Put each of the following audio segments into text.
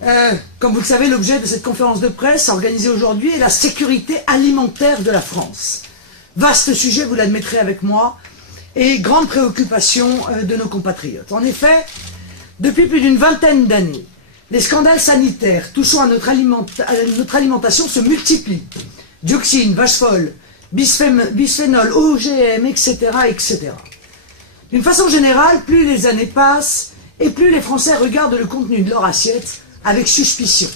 Comme vous le savez, l'objet de cette conférence de presse organisée aujourd'hui est la sécurité alimentaire de la France. Vaste sujet, vous l'admettrez avec moi, et grande préoccupation de nos compatriotes. En effet, depuis plus d'une vingtaine d'années, les scandales sanitaires touchant à notre alimentation se multiplient. Dioxines, vaches folles, bisphénol, OGM, etc., etc. D'une façon générale, plus les années passent et plus les Français regardent le contenu de leur assiette avec suspicion.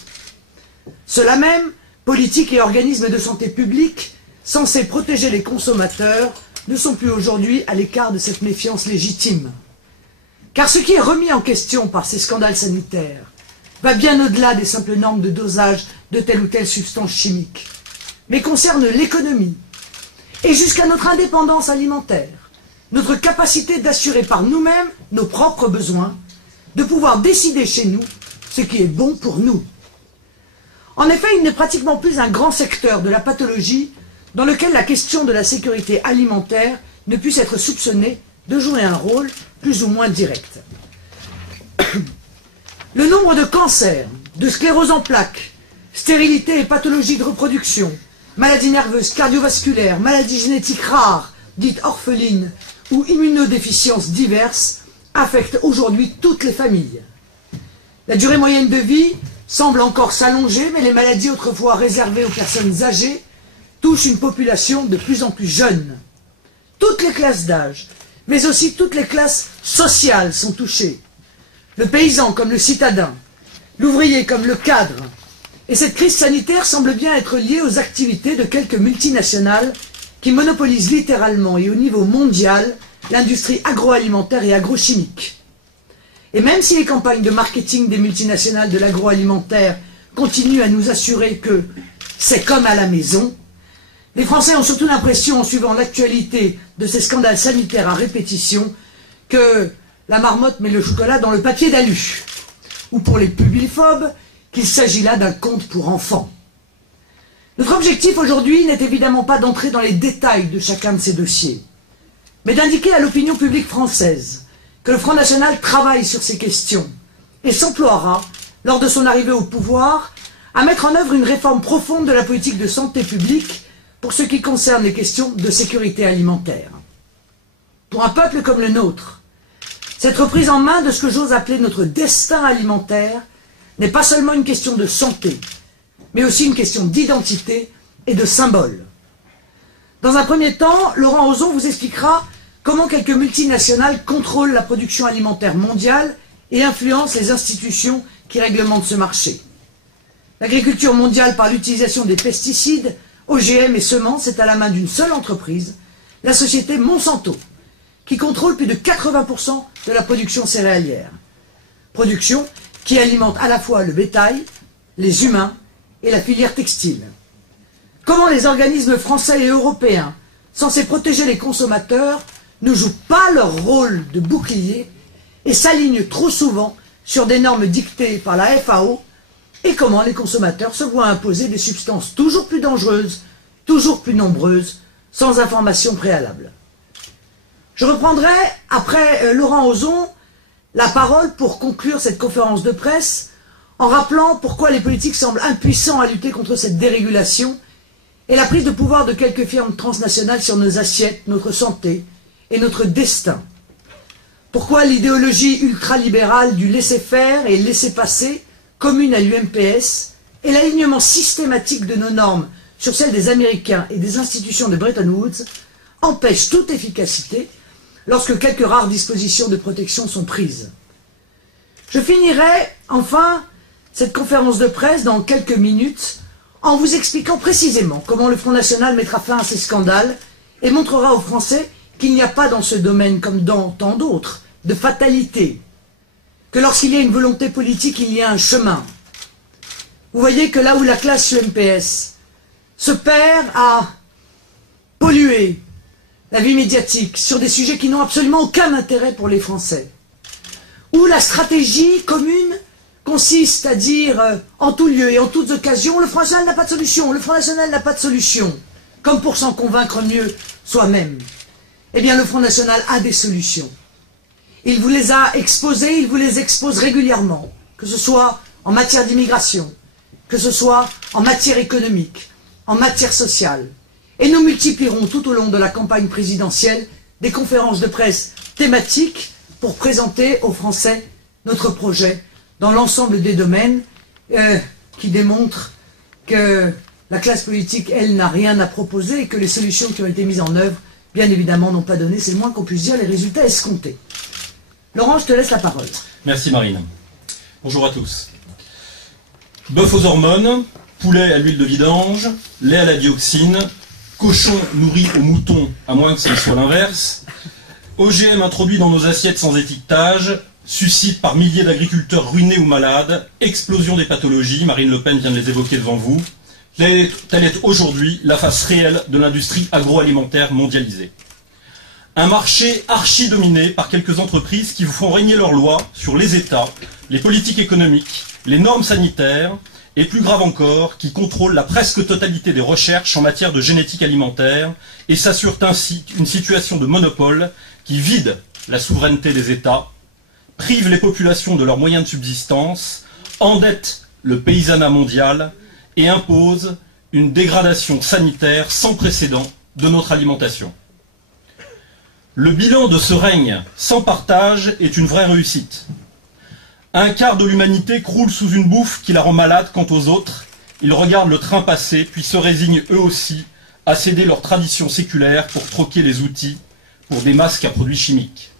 Ceux-là même, politiques et organismes de santé publique, censés protéger les consommateurs, ne sont plus aujourd'hui à l'écart de cette méfiance légitime. Car ce qui est remis en question par ces scandales sanitaires va bien au-delà des simples normes de dosage de telle ou telle substance chimique, mais concerne l'économie et jusqu'à notre indépendance alimentaire, notre capacité d'assurer par nous-mêmes nos propres besoins, de pouvoir décider chez nous ce qui est bon pour nous. En effet, il n'est pratiquement plus un grand secteur de la pathologie dans lequel la question de la sécurité alimentaire ne puisse être soupçonnée de jouer un rôle plus ou moins direct. Le nombre de cancers, de sclérose en plaques, stérilité et pathologies de reproduction, maladies nerveuses, cardiovasculaires, maladies génétiques rares, dites orphelines, ou immunodéficiences diverses, affectent aujourd'hui toutes les familles. La durée moyenne de vie semble encore s'allonger, mais les maladies autrefois réservées aux personnes âgées touchent une population de plus en plus jeune. Toutes les classes d'âge, mais aussi toutes les classes sociales sont touchées. Le paysan comme le citadin, l'ouvrier comme le cadre. Et cette crise sanitaire semble bien être liée aux activités de quelques multinationales qui monopolisent littéralement et au niveau mondial l'industrie agroalimentaire et agrochimique. Et même si les campagnes de marketing des multinationales de l'agroalimentaire continuent à nous assurer que c'est comme à la maison, les Français ont surtout l'impression, en suivant l'actualité de ces scandales sanitaires à répétition, que la marmotte met le chocolat dans le papier d'alu, ou pour les publiphobes, qu'il s'agit là d'un conte pour enfants. Notre objectif aujourd'hui n'est évidemment pas d'entrer dans les détails de chacun de ces dossiers, mais d'indiquer à l'opinion publique française que le Front National travaille sur ces questions et s'emploiera, lors de son arrivée au pouvoir, à mettre en œuvre une réforme profonde de la politique de santé publique pour ce qui concerne les questions de sécurité alimentaire. Pour un peuple comme le nôtre, cette reprise en main de ce que j'ose appeler notre destin alimentaire n'est pas seulement une question de santé, mais aussi une question d'identité et de symbole. Dans un premier temps, Laurent Ozon vous expliquera comment quelques multinationales contrôlent la production alimentaire mondiale et influencent les institutions qui réglementent ce marché. L'agriculture mondiale par l'utilisation des pesticides, OGM et semences est à la main d'une seule entreprise, la société Monsanto, qui contrôle plus de 80% de la production céréalière. Production qui alimente à la fois le bétail, les humains et la filière textile. Comment les organismes français et européens, censés protéger les consommateurs, ne jouent pas leur rôle de bouclier et s'alignent trop souvent sur des normes dictées par la FAO, et comment les consommateurs se voient imposer des substances toujours plus dangereuses, toujours plus nombreuses, sans information préalable. Je reprendrai, après Laurent Ozon, la parole pour conclure cette conférence de presse en rappelant pourquoi les politiques semblent impuissants à lutter contre cette dérégulation et la prise de pouvoir de quelques firmes transnationales sur nos assiettes, notre santé et notre destin. Pourquoi l'idéologie ultralibérale du laisser-faire et laisser-passer, commune à l'UMPS, et l'alignement systématique de nos normes sur celles des Américains et des institutions de Bretton Woods empêchent toute efficacité lorsque quelques rares dispositions de protection sont prises. Je finirai, enfin, cette conférence de presse dans quelques minutes en vous expliquant précisément comment le Front National mettra fin à ces scandales et montrera aux Français qu'il n'y a pas dans ce domaine, comme dans tant d'autres, de fatalité, que lorsqu'il y a une volonté politique, il y a un chemin. Vous voyez que là où la classe UMPS se perd à polluer la vie médiatique sur des sujets qui n'ont absolument aucun intérêt pour les Français, où la stratégie commune consiste à dire en tout lieu et en toutes occasions, le Front National n'a pas de solution, le Front National n'a pas de solution, comme pour s'en convaincre mieux soi-même. Eh bien, le Front National a des solutions. Il vous les a exposées, il vous les expose régulièrement, que ce soit en matière d'immigration, que ce soit en matière économique, en matière sociale. Et nous multiplierons tout au long de la campagne présidentielle des conférences de presse thématiques pour présenter aux Français notre projet dans l'ensemble des domaines qui démontrent que la classe politique, elle, n'a rien à proposer et que les solutions qui ont été mises en œuvre, bien évidemment, n'ont pas donné, c'est le moins qu'on puisse dire, les résultats escomptés. Laurent, je te laisse la parole. Merci Marine. Bonjour à tous. Bœuf aux hormones, poulet à l'huile de vidange, lait à la dioxine, cochon nourri aux moutons, à moins que ce soit l'inverse, OGM introduits dans nos assiettes sans étiquetage, suicide par milliers d'agriculteurs ruinés ou malades, explosion des pathologies, Marine Le Pen vient de les évoquer devant vous. Telle est aujourd'hui la face réelle de l'industrie agroalimentaire mondialisée. Un marché archi-dominé par quelques entreprises qui vous font régner leurs lois sur les États, les politiques économiques, les normes sanitaires, et plus grave encore, qui contrôlent la presque totalité des recherches en matière de génétique alimentaire et s'assurent ainsi une situation de monopole qui vide la souveraineté des États, prive les populations de leurs moyens de subsistance, endette le paysanat mondial et impose une dégradation sanitaire sans précédent de notre alimentation. Le bilan de ce règne sans partage est une vraie réussite. Un quart de l'humanité croule sous une bouffe qui la rend malade quant aux autres. Ils regardent le train passer, puis se résignent eux aussi à céder leur tradition séculaire pour troquer les outils pour des masques à produits chimiques.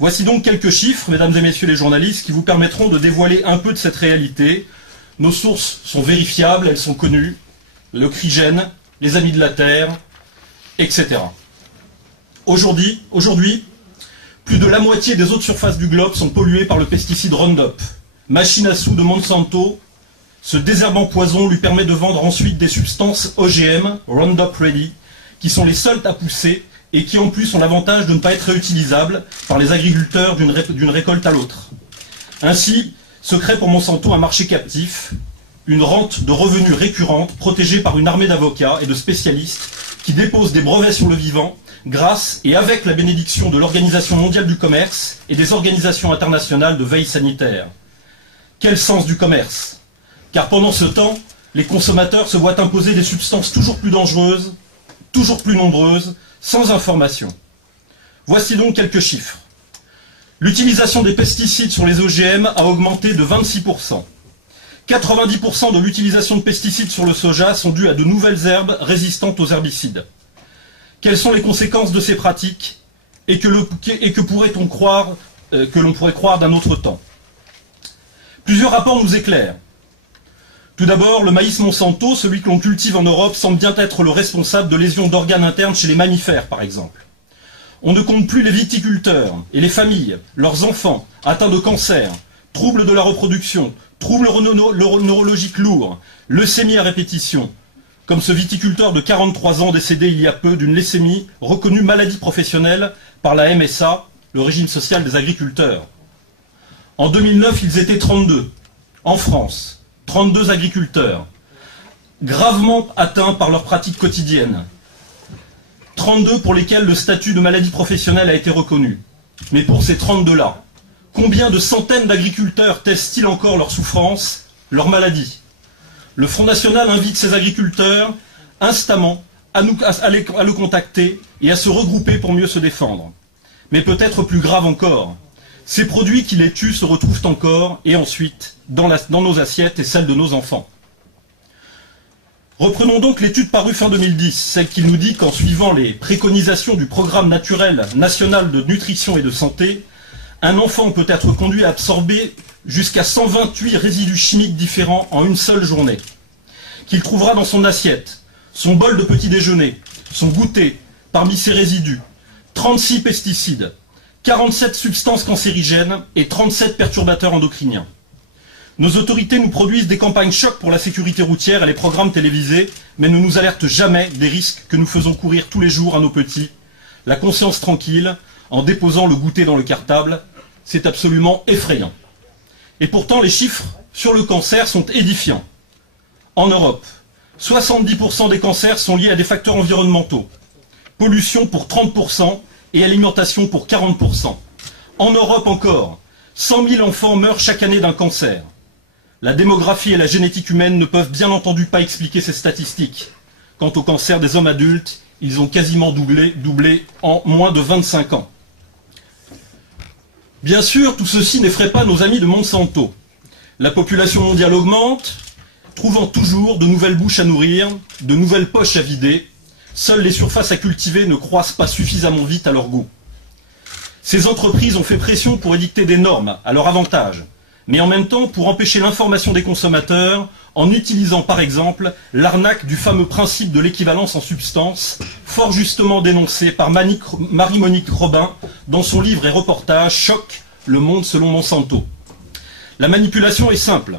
Voici donc quelques chiffres, mesdames et messieurs les journalistes, qui vous permettront de dévoiler un peu de cette réalité. Nos sources sont vérifiables, elles sont connues. Le CRIGEN, les Amis de la Terre, etc. Aujourd'hui, plus de la moitié des eaux de surface du globe sont polluées par le pesticide Roundup. Machine à sous de Monsanto, ce désherbant poison lui permet de vendre ensuite des substances OGM, Roundup Ready, qui sont les seules à pousser et qui en plus ont l'avantage de ne pas être réutilisables par les agriculteurs d'une récolte à l'autre. Ainsi, se crée pour Monsanto un marché captif, une rente de revenus récurrente protégée par une armée d'avocats et de spécialistes qui déposent des brevets sur le vivant grâce et avec la bénédiction de l'Organisation mondiale du commerce et des organisations internationales de veille sanitaire. Quel sens du commerce? Car pendant ce temps, les consommateurs se voient imposer des substances toujours plus dangereuses, toujours plus nombreuses, sans information. Voici donc quelques chiffres. L'utilisation des pesticides sur les OGM a augmenté de 26%. 90% de l'utilisation de pesticides sur le soja sont dues à de nouvelles herbes résistantes aux herbicides. Quelles sont les conséquences de ces pratiques et que pourrait-on croire que l'on pourrait croire d'un autre temps? Plusieurs rapports nous éclairent. Tout d'abord, le maïs Monsanto, celui que l'on cultive en Europe, semble bien être le responsable de lésions d'organes internes chez les mammifères, par exemple. On ne compte plus les viticulteurs et les familles, leurs enfants, atteints de cancer, troubles de la reproduction, troubles neurologiques lourds, leucémie à répétition, comme ce viticulteur de 43 ans décédé il y a peu d'une leucémie reconnue maladie professionnelle par la MSA, le régime social des agriculteurs. En 2009, ils étaient 32. En France, 32 agriculteurs, gravement atteints par leurs pratiques quotidiennes. 32 pour lesquels le statut de maladie professionnelle a été reconnu. Mais pour ces 32-là, combien de centaines d'agriculteurs testent-ils encore leur souffrance, leur maladie? Le Front National invite ces agriculteurs instamment à le contacter et à se regrouper pour mieux se défendre. Mais peut-être plus grave encore, ces produits qui les tuent se retrouvent encore et ensuite dans nos assiettes et celles de nos enfants. Reprenons donc l'étude parue fin 2010, celle qui nous dit qu'en suivant les préconisations du Programme naturel national de nutrition et de santé, un enfant peut être conduit à absorber jusqu'à 128 résidus chimiques différents en une seule journée, qu'il trouvera dans son assiette, son bol de petit déjeuner, son goûter, parmi ces résidus, 36 pesticides, 47 substances cancérigènes et 37 perturbateurs endocriniens. Nos autorités nous produisent des campagnes choc pour la sécurité routière et les programmes télévisés, mais ne nous alertent jamais des risques que nous faisons courir tous les jours à nos petits. La conscience tranquille, en déposant le goûter dans le cartable, c'est absolument effrayant. Et pourtant, les chiffres sur le cancer sont édifiants. En Europe, 70% des cancers sont liés à des facteurs environnementaux. Pollution pour 30% et alimentation pour 40%. En Europe encore, 100 000 enfants meurent chaque année d'un cancer. La démographie et la génétique humaine ne peuvent bien entendu pas expliquer ces statistiques. Quant au cancer des hommes adultes, ils ont quasiment doublé en moins de 25 ans. Bien sûr, tout ceci n'effraie pas nos amis de Monsanto. La population mondiale augmente, trouvant toujours de nouvelles bouches à nourrir, de nouvelles poches à vider. Seules les surfaces à cultiver ne croissent pas suffisamment vite à leur goût. Ces entreprises ont fait pression pour édicter des normes à leur avantage, mais en même temps pour empêcher l'information des consommateurs en utilisant par exemple l'arnaque du fameux principe de l'équivalence en substance, fort justement dénoncé par Marie-Monique Robin dans son livre et reportage « Choc, le monde selon Monsanto ». La manipulation est simple.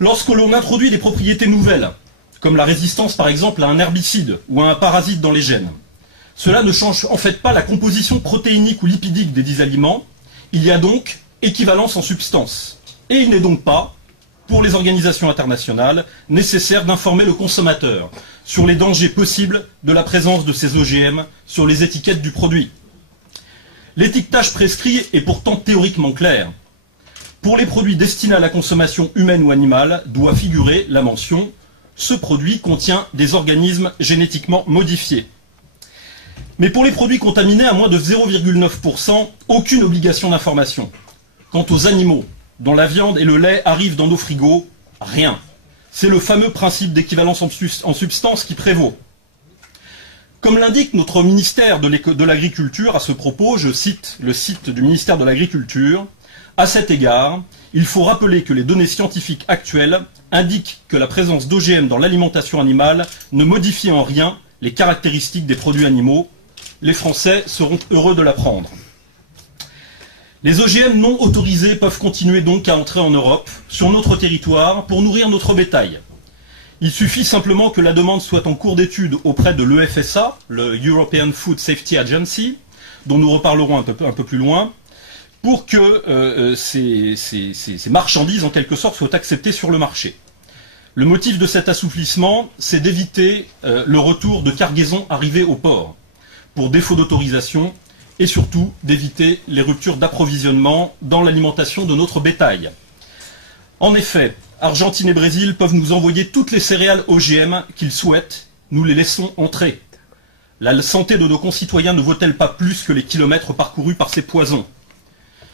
Lorsque l'on introduit des propriétés nouvelles, comme la résistance par exemple à un herbicide ou à un parasite dans les gènes, cela ne change en fait pas la composition protéinique ou lipidique des dits aliments, il y a donc équivalence en substance. Et il n'est donc pas, pour les organisations internationales, nécessaire d'informer le consommateur sur les dangers possibles de la présence de ces OGM sur les étiquettes du produit. L'étiquetage prescrit est pourtant théoriquement clair. Pour les produits destinés à la consommation humaine ou animale, doit figurer la mention « Ce produit contient des organismes génétiquement modifiés ». Mais pour les produits contaminés à moins de 0,9%, aucune obligation d'information. Quant aux animaux, dont la viande et le lait arrivent dans nos frigos, rien. C'est le fameux principe d'équivalence en substance qui prévaut. Comme l'indique notre ministère de l'Agriculture à ce propos, je cite le site du ministère de l'Agriculture, à cet égard, il faut rappeler que les données scientifiques actuelles indiquent que la présence d'OGM dans l'alimentation animale ne modifie en rien les caractéristiques des produits animaux. Les Français seront heureux de l'apprendre. Les OGM non autorisés peuvent continuer donc à entrer en Europe, sur notre territoire, pour nourrir notre bétail. Il suffit simplement que la demande soit en cours d'étude auprès de l'EFSA, le European Food Safety Agency, dont nous reparlerons un peu plus loin, pour que ces marchandises, en quelque sorte, soient acceptées sur le marché. Le motif de cet assouplissement, c'est d'éviter le retour de cargaisons arrivées au port, pour défaut d'autorisation, et surtout d'éviter les ruptures d'approvisionnement dans l'alimentation de notre bétail. En effet, Argentine et Brésil peuvent nous envoyer toutes les céréales OGM qu'ils souhaitent, nous les laissons entrer. La santé de nos concitoyens ne vaut-elle pas plus que les kilomètres parcourus par ces poisons?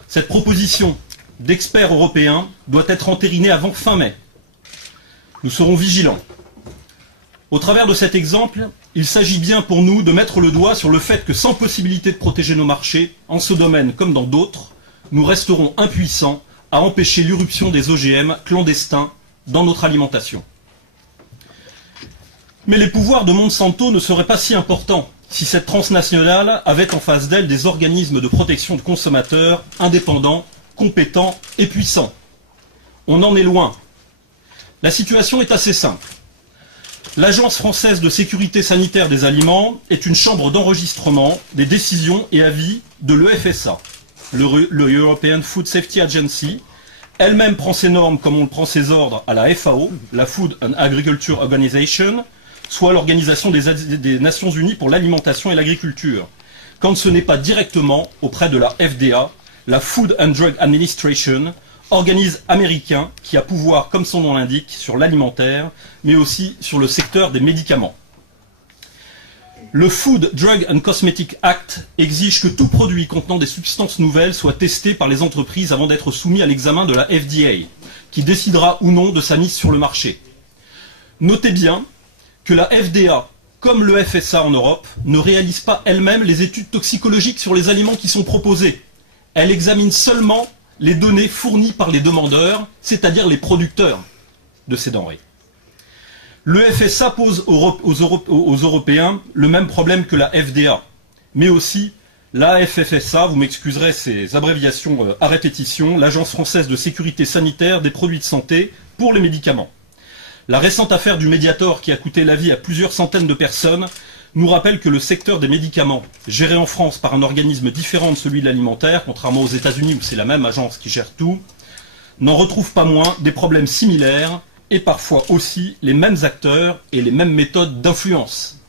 Cette proposition d'experts européens doit être entérinée avant fin mai. Nous serons vigilants. Au travers de cet exemple, il s'agit bien pour nous de mettre le doigt sur le fait que sans possibilité de protéger nos marchés, en ce domaine comme dans d'autres, nous resterons impuissants à empêcher l'irruption des OGM clandestins dans notre alimentation. Mais les pouvoirs de Monsanto ne seraient pas si importants si cette transnationale avait en face d'elle des organismes de protection de consommateurs indépendants, compétents et puissants. On en est loin. La situation est assez simple. L'Agence française de sécurité sanitaire des aliments est une chambre d'enregistrement des décisions et avis de l'EFSA, le European Food Safety Agency. Elle-même prend ses normes comme on prend ses ordres à la FAO, la Food and Agriculture Organization, soit l'Organisation des Nations Unies pour l'alimentation et l'agriculture, quand ce n'est pas directement auprès de la FDA, la Food and Drug Administration, organisme américain qui a pouvoir, comme son nom l'indique, sur l'alimentaire, mais aussi sur le secteur des médicaments. Le Food, Drug and Cosmetic Act exige que tout produit contenant des substances nouvelles soit testé par les entreprises avant d'être soumis à l'examen de la FDA, qui décidera ou non de sa mise sur le marché. Notez bien que la FDA, comme le FSA en Europe, ne réalise pas elle-même les études toxicologiques sur les aliments qui sont proposés. Elle examine seulement les données fournies par les demandeurs, c'est-à-dire les producteurs de ces denrées. Le FSA pose aux Européens le même problème que la FDA, mais aussi la FFSA, vous m'excuserez ces abréviations à répétition, l'Agence française de sécurité sanitaire des produits de santé pour les médicaments. La récente affaire du Mediator qui a coûté la vie à plusieurs centaines de personnes nous rappelle que le secteur des médicaments, géré en France par un organisme différent de celui de l'alimentaire, contrairement aux États-Unis où c'est la même agence qui gère tout, n'en retrouve pas moins des problèmes similaires et parfois aussi les mêmes acteurs et les mêmes méthodes d'influence.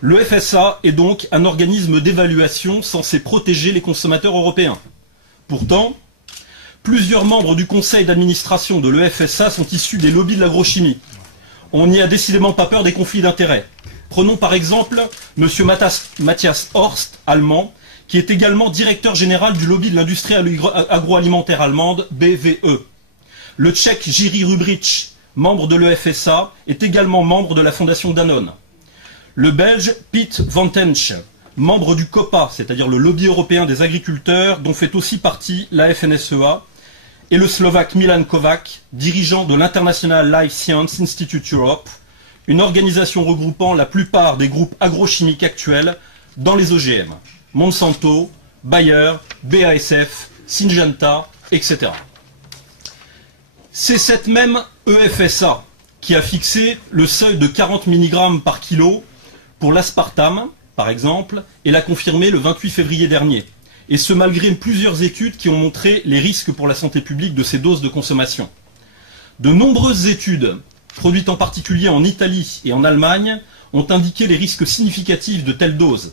Le FSA est donc un organisme d'évaluation censé protéger les consommateurs européens. Pourtant, Plusieurs membres du conseil d'administration de l'EFSA sont issus des lobbies de l'agrochimie. On n'y a décidément pas peur des conflits d'intérêts. Prenons par exemple M. Matthias Horst, allemand, qui est également directeur général du lobby de l'industrie agroalimentaire allemande, BVE. Le tchèque Jiří Rubrič, membre de l'EFSA, est également membre de la fondation Danone. Le belge Piet van Tench, membre du COPA, c'est-à-dire le lobby européen des agriculteurs, dont fait aussi partie la FNSEA, et le slovaque Milan Kovac, dirigeant de l'International Life Science Institute Europe, une organisation regroupant la plupart des groupes agrochimiques actuels dans les OGM, Monsanto, Bayer, BASF, Syngenta, etc. C'est cette même EFSA qui a fixé le seuil de 40 mg par kilo pour l'aspartame, par exemple, et l'a confirmé le 28 février dernier. Et ce malgré plusieurs études qui ont montré les risques pour la santé publique de ces doses de consommation. De nombreuses études, produites en particulier en Italie et en Allemagne, ont indiqué les risques significatifs de telles doses,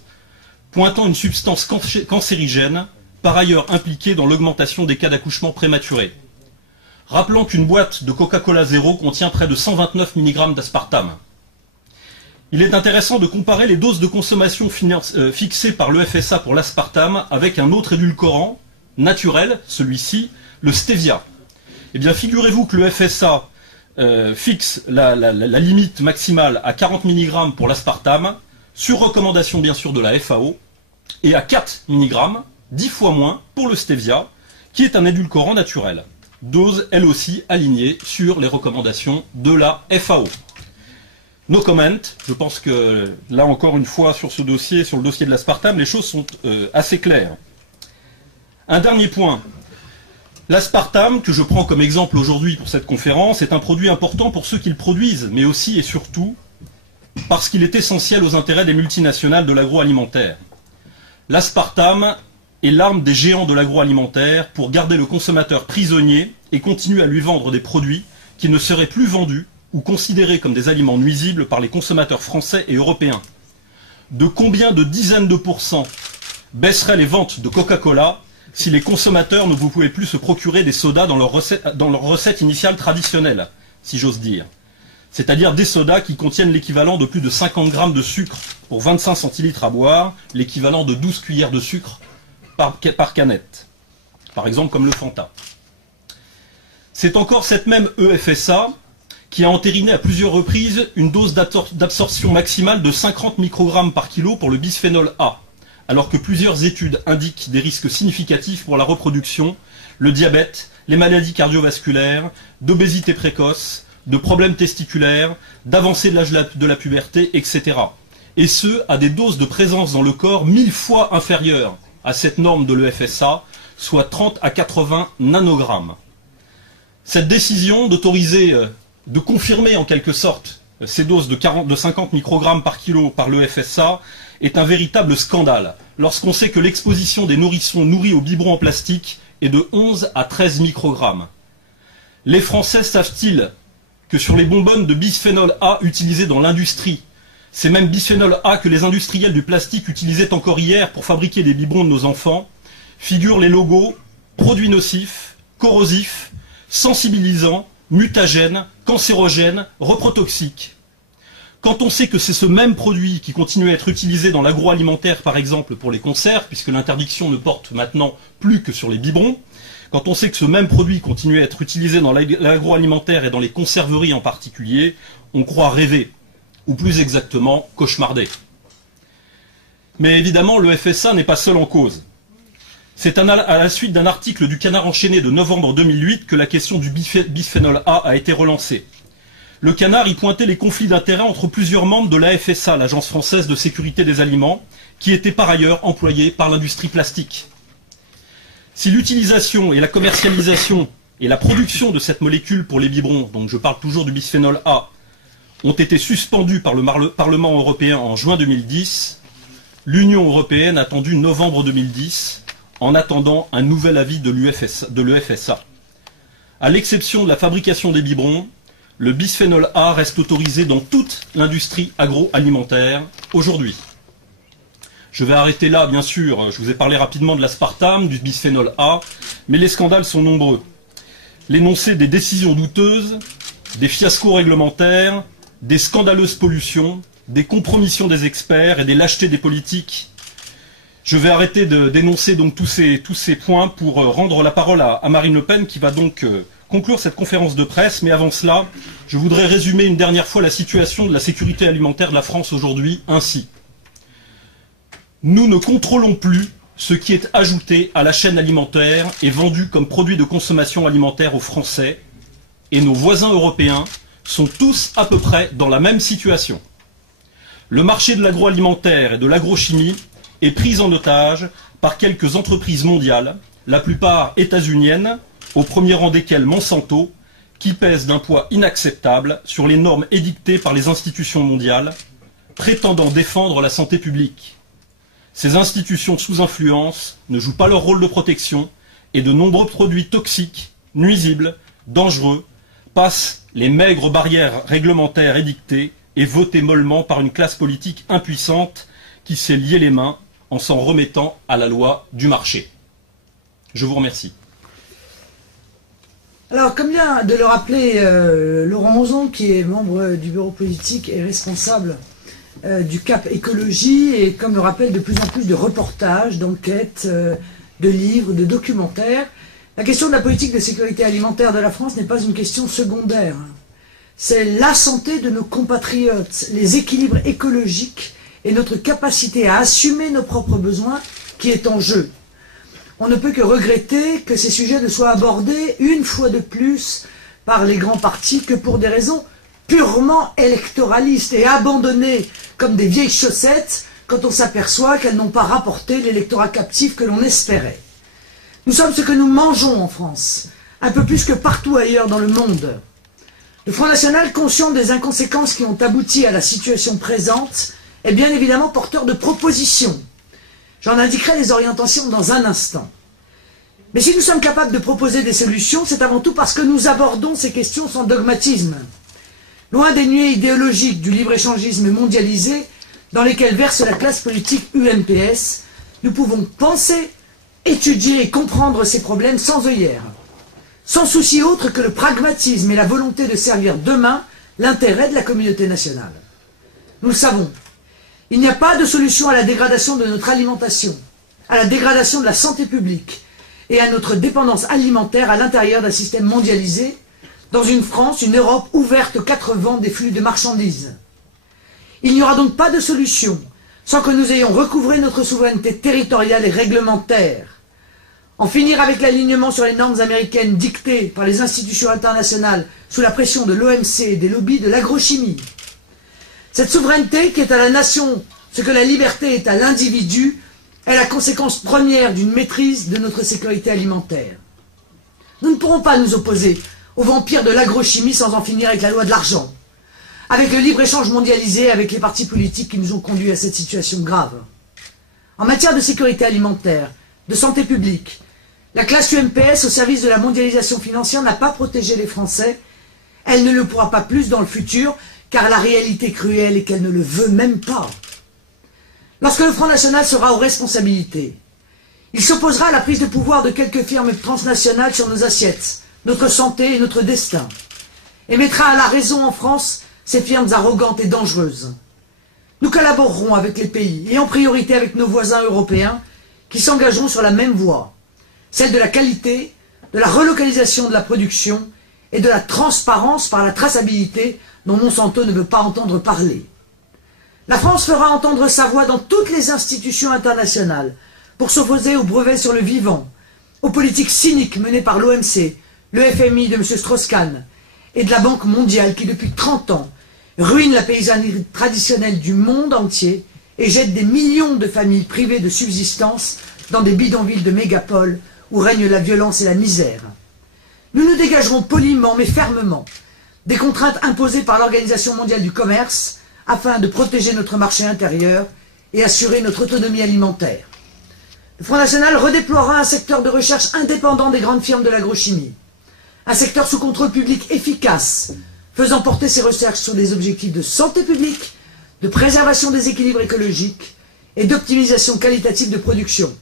pointant une substance cancérigène, par ailleurs impliquée dans l'augmentation des cas d'accouchement prématuré. Rappelons qu'une boîte de Coca-Cola Zéro contient près de 129 mg d'aspartame. Il est intéressant de comparer les doses de consommation fixées par l'EFSA pour l'aspartame avec un autre édulcorant, naturel, celui-ci, le stevia. Eh bien, figurez-vous que l'EFSA fixe la limite maximale à 40 mg pour l'aspartame, sur recommandation bien sûr de la FAO, et à 4 mg, 10 fois moins, pour le stevia, qui est un édulcorant naturel. Dose, elle aussi, alignée sur les recommandations de la FAO. No comment, je pense que là encore une fois sur ce dossier, sur le dossier de l'aspartame, les choses sont assez claires. Un dernier point. L'aspartame, que je prends comme exemple aujourd'hui pour cette conférence, est un produit important pour ceux qui le produisent, mais aussi et surtout parce qu'il est essentiel aux intérêts des multinationales de l'agroalimentaire. L'aspartame est l'arme des géants de l'agroalimentaire pour garder le consommateur prisonnier et continuer à lui vendre des produits qui ne seraient plus vendus ou considérés comme des aliments nuisibles par les consommateurs français et européens. De combien de dizaines de pourcents baisseraient les ventes de Coca-Cola si les consommateurs ne pouvaient plus se procurer des sodas dans leur recette initiale traditionnelle, si j'ose dire. C'est-à-dire des sodas qui contiennent l'équivalent de plus de 50 grammes de sucre pour 25 centilitres à boire, l'équivalent de 12 cuillères de sucre par canette. Par exemple comme le Fanta. C'est encore cette même EFSA qui a entériné à plusieurs reprises une dose d'absorption maximale de 50 microgrammes par kilo pour le bisphénol A, alors que plusieurs études indiquent des risques significatifs pour la reproduction, le diabète, les maladies cardiovasculaires, d'obésité précoce, de problèmes testiculaires, d'avancée de l'âge de la puberté, etc. Et ce, à des doses de présence dans le corps 1000 fois inférieures à cette norme de l'EFSA, soit 30 à 80 nanogrammes. Cette décision d'autoriser, de confirmer en quelque sorte ces doses de 50 microgrammes par kilo par l'EFSA est un véritable scandale, lorsqu'on sait que l'exposition des nourrissons nourris au biberon en plastique est de 11 à 13 microgrammes. Les Français savent-ils que sur les bonbonnes de bisphénol A utilisées dans l'industrie, ces mêmes bisphénol A que les industriels du plastique utilisaient encore hier pour fabriquer des biberons de nos enfants, figurent les logos « produits nocifs, corrosifs, sensibilisants, mutagènes, cancérogènes, reprotoxiques ». Quand on sait que c'est ce même produit qui continue à être utilisé dans l'agroalimentaire, par exemple pour les conserves, puisque l'interdiction ne porte maintenant plus que sur les biberons, quand on sait que ce même produit continue à être utilisé dans l'agroalimentaire et dans les conserveries en particulier, on croit rêver, ou plus exactement cauchemarder. Mais évidemment, le FSA n'est pas seul en cause. C'est à la suite d'un article du Canard enchaîné de novembre 2008 que la question du bisphénol A été relancée. Le Canard y pointait les conflits d'intérêts entre plusieurs membres de la FSA, l'Agence française de sécurité des aliments, qui étaient par ailleurs employés par l'industrie plastique. Si l'utilisation et la commercialisation et la production de cette molécule pour les biberons, donc je parle toujours du bisphénol A, ont été suspendues par le Parlement européen en juin 2010, l'Union européenne a attendu novembre 2010 en attendant un nouvel avis de l'EFSA. À l'exception de la fabrication des biberons, le bisphénol A reste autorisé dans toute l'industrie agroalimentaire aujourd'hui. Je vais arrêter là, bien sûr. Je vous ai parlé rapidement de l'aspartame, du bisphénol A, mais les scandales sont nombreux. L'énoncé des décisions douteuses, des fiascos réglementaires, des scandaleuses pollutions, des compromissions des experts et des lâchetés des politiques. Je vais arrêter de dénoncer donc tous ces points pour rendre la parole à Marine Le Pen qui va donc conclure cette conférence de presse. Mais avant cela, je voudrais résumer une dernière fois la situation de la sécurité alimentaire de la France aujourd'hui ainsi. Nous ne contrôlons plus ce qui est ajouté à la chaîne alimentaire et vendu comme produit de consommation alimentaire aux Français. Et nos voisins européens sont tous à peu près dans la même situation. Le marché de l'agroalimentaire et de l'agrochimie est pris en otage par quelques entreprises mondiales, la plupart états-uniennes, au premier rang desquelles Monsanto, qui pèsent d'un poids inacceptable sur les normes édictées par les institutions mondiales, prétendant défendre la santé publique. Ces institutions sous influence ne jouent pas leur rôle de protection et de nombreux produits toxiques, nuisibles, dangereux, passent les maigres barrières réglementaires édictées et votées mollement par une classe politique impuissante qui s'est lié les mains en s'en remettant à la loi du marché. Je vous remercie. Alors, comme vient de le rappeler Laurent Monzon, qui est membre du bureau politique et responsable du CAP écologie, et comme le rappellent de plus en plus de reportages, d'enquêtes, de livres, de documentaires, la question de la politique de sécurité alimentaire de la France n'est pas une question secondaire. C'est la santé de nos compatriotes, les équilibres écologiques et notre capacité à assumer nos propres besoins qui est en jeu. On ne peut que regretter que ces sujets ne soient abordés une fois de plus par les grands partis que pour des raisons purement électoralistes et abandonnés comme des vieilles chaussettes quand on s'aperçoit qu'elles n'ont pas rapporté l'électorat captif que l'on espérait. Nous sommes ce que nous mangeons en France, un peu plus que partout ailleurs dans le monde. Le Front National, conscient des inconséquences qui ont abouti à la situation présente, est bien évidemment porteur de propositions. J'en indiquerai les orientations dans un instant. Mais si nous sommes capables de proposer des solutions, c'est avant tout parce que nous abordons ces questions sans dogmatisme. Loin des nuées idéologiques du libre-échangisme mondialisé dans lesquelles verse la classe politique UMPS, nous pouvons penser, étudier et comprendre ces problèmes sans œillère, sans souci autre que le pragmatisme et la volonté de servir demain l'intérêt de la communauté nationale. Nous le savons, il n'y a pas de solution à la dégradation de notre alimentation, à la dégradation de la santé publique et à notre dépendance alimentaire à l'intérieur d'un système mondialisé, dans une France, une Europe ouverte aux quatre vents des flux de marchandises. Il n'y aura donc pas de solution sans que nous ayons recouvré notre souveraineté territoriale et réglementaire, en finir avec l'alignement sur les normes américaines dictées par les institutions internationales sous la pression de l'OMC et des lobbies de l'agrochimie. Cette souveraineté qui est à la nation ce que la liberté est à l'individu est la conséquence première d'une maîtrise de notre sécurité alimentaire. Nous ne pourrons pas nous opposer aux vampires de l'agrochimie sans en finir avec la loi de l'argent, avec le libre-échange mondialisé, avec les partis politiques qui nous ont conduits à cette situation grave. En matière de sécurité alimentaire, de santé publique, la classe UMPS au service de la mondialisation financière n'a pas protégé les Français. Elle ne le pourra pas plus dans le futur, car la réalité cruelle est qu'elle ne le veut même pas. Lorsque le Front National sera aux responsabilités, il s'opposera à la prise de pouvoir de quelques firmes transnationales sur nos assiettes, notre santé et notre destin, et mettra à la raison en France ces firmes arrogantes et dangereuses. Nous collaborerons avec les pays, et en priorité avec nos voisins européens, qui s'engageront sur la même voie, celle de la qualité, de la relocalisation de la production et de la transparence par la traçabilité dont Monsanto ne veut pas entendre parler. La France fera entendre sa voix dans toutes les institutions internationales pour s'opposer aux brevets sur le vivant, aux politiques cyniques menées par l'OMC, le FMI de M. Strauss-Kahn et de la Banque mondiale qui depuis 30 ans ruine la paysannerie traditionnelle du monde entier et jette des millions de familles privées de subsistance dans des bidonvilles de mégapoles où règne la violence et la misère. Nous nous dégagerons poliment mais fermement des contraintes imposées par l'Organisation mondiale du commerce afin de protéger notre marché intérieur et assurer notre autonomie alimentaire. Le Front National redéploiera un secteur de recherche indépendant des grandes firmes de l'agrochimie, un secteur sous contrôle public efficace, faisant porter ses recherches sur des objectifs de santé publique, de préservation des équilibres écologiques et d'optimisation qualitative de production.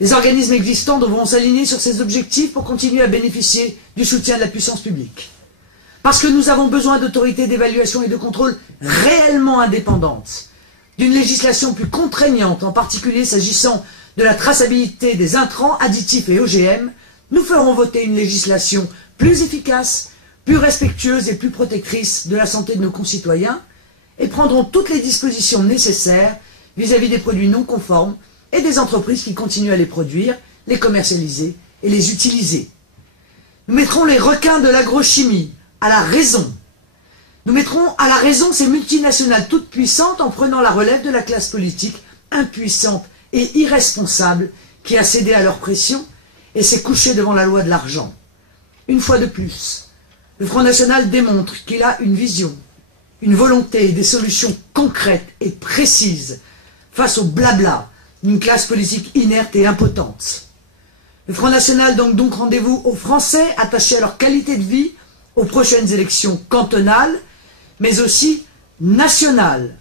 Les organismes existants devront s'aligner sur ces objectifs pour continuer à bénéficier du soutien de la puissance publique. Parce que nous avons besoin d'autorités d'évaluation et de contrôle réellement indépendantes, d'une législation plus contraignante, en particulier s'agissant de la traçabilité des intrants, additifs et OGM, nous ferons voter une législation plus efficace, plus respectueuse et plus protectrice de la santé de nos concitoyens et prendrons toutes les dispositions nécessaires vis-à-vis des produits non conformes et des entreprises qui continuent à les produire, les commercialiser et les utiliser. Nous mettrons les requins de l'agrochimie à la raison. Nous mettrons à la raison ces multinationales toutes puissantes en prenant la relève de la classe politique impuissante et irresponsable qui a cédé à leur pression et s'est couché devant la loi de l'argent. Une fois de plus, le Front National démontre qu'il a une vision, une volonté et des solutions concrètes et précises face au blabla d'une classe politique inerte et impotente. Le Front National donne donc rendez-vous aux Français attachés à leur qualité de vie aux prochaines élections cantonales, mais aussi nationales.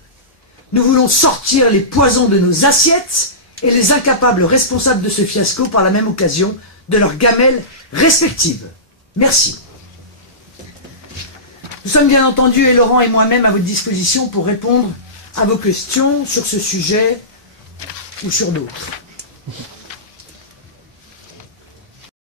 Nous voulons sortir les poisons de nos assiettes et les incapables responsables de ce fiasco par la même occasion de leurs gamelles respectives. Merci. Nous sommes bien entendu, et Laurent et moi-même, à votre disposition pour répondre à vos questions sur ce sujet ou sur d'autres.